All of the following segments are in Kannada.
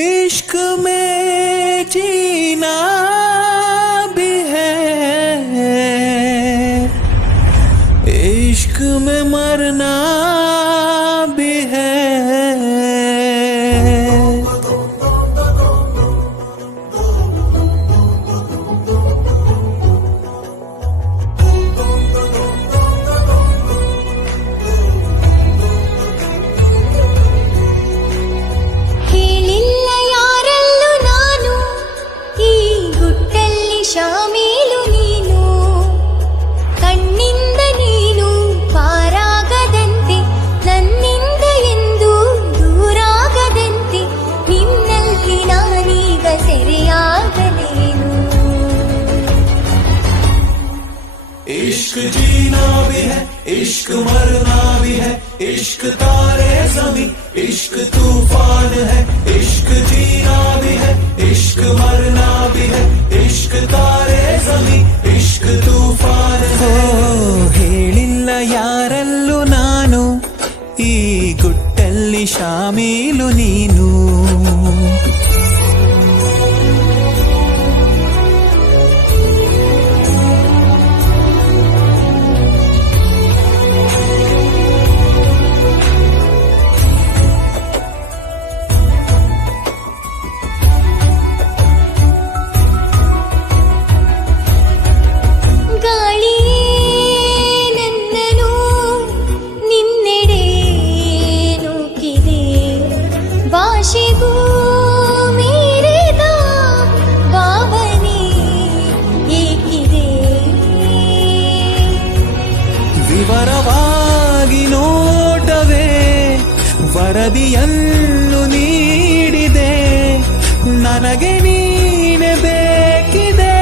इश्क में जीना भी है, इश्क में मरना भी है। ಶಾಮೀಲು ನೀನು, ಕಣ್ಣಿಂದ ನೀನು ಪಾರಾಗದಂತೆ, ನನ್ನಿಂದ ಎಂದು ದೂರಾಗದಂತೆ, ನಿನ್ನಲ್ಲಿ ನಾನೀಗ ಸೆರೆಯಾಗಲೇನು. इश्क जीना भी है, इश्क मरना भी है, इश्क तारे ज़मीं, इश्क तूफान है। इश्क जीना भी है, इश्क मरना भी है, इश्क तारे ज़मीं, इश्क तूफान है. ಹೇಳಿಲ್ಲ ಯಾರಲ್ಲೂ ನಾನು, ಈ ಗುಟ್ಟಲ್ಲಿ ಶಾಮೀಲು ನೀನು. ಭಾಷೆಗೂ ಮೀರಿದ ಭಾವನೆ ಏಕಿದೆ, ವಿವರವಾಗಿ ನೋಟವೇ ವರದಿಯನ್ನು ನೀಡಿದೆ, ನನಗೆ ನೀನೆ ಬೇಕಿದೆ.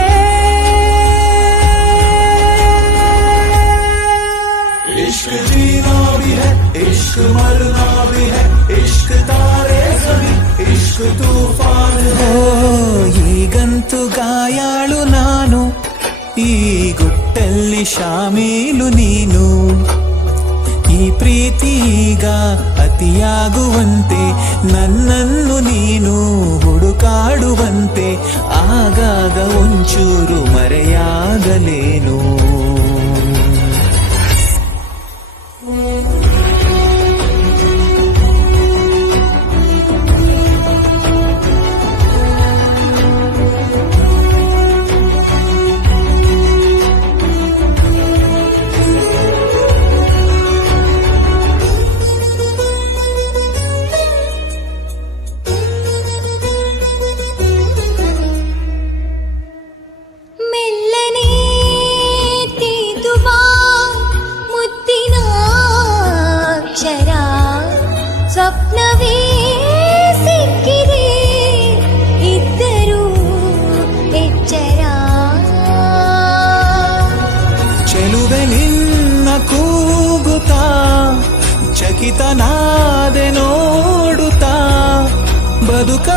इश्क जीना भी है, इश्क मरना भी है, इश्क तारे ज़मीं, इश्क तूफान है. ಈಗಂತೂ ಗಾಯಾಳು ನಾನು, ಈ ಗುಟ್ಟಲ್ಲಿ ಶಾಮೀಲು ನೀನು. ಈ ಪ್ರೀತಿ ಈಗ ಅತಿಯಾಗುವಂತೆ, ನನ್ನನ್ನು ನೀನು ಹುಡುಕಾಡುವಂತೆ, ಆಗಾಗ ಒಂಚೂರು ಮರೆಯಾಗಲೇನು. ಸ್ವಪ್ನವೇ ಸಿಕ್ಕಿದೆ ಇದ್ದರೂ ಎಚ್ಚರ, ಚೆಲುವೆ ನಿನ್ನ ಕೂಗುತ್ತಾ ಚಕಿತನಾದೆ ನೋಡುತ್ತಾ, ಬದುಕ